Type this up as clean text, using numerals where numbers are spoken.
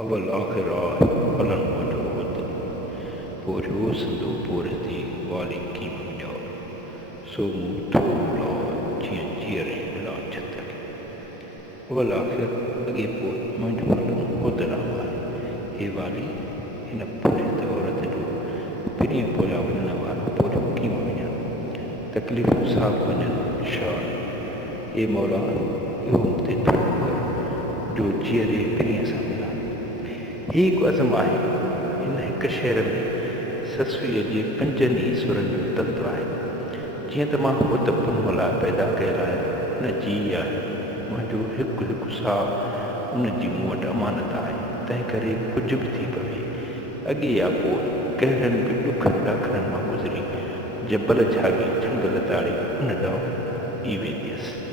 अवल आखिर आहे हलन वॾो वध पोरियो संदो पोरे ते वाली कीम ॾियो सो मूं थोरो लाओ जीअं जीअरे मिला छत खे अवल आखिर अॻे पोइ मुंहिंजो हलणु ओतिरा आहे हे वाली हिन पुणे ते औरत जो पिणीअ पोयां वञण वारा पोरियो कीम वञनि तकलीफ़ूं साफ़ वञनि छा हे मौला इहो मूं ते थोरो कर जो जीअरे पिणीअ सां मिला ही हिकु अज़म आहे हिन हिकु शहर में ससुईअ जे 5 ईश्वरनि जो तत्व आहे जीअं त मां उहो तपुनि लाइ पैदा कयल आहियां उन जी आहे मुंहिंजो हिकु हिकु साह उन जी मूं वटि अमानत आहे तंहिं करे कुझु बि थी पवे अॻे या पोइ कहिड़नि बि ॾुखनि ॾाखरनि मां गुज़री जबल झागी झंगल ताड़ी उन ॾांहुं ई वेंदी हुअसि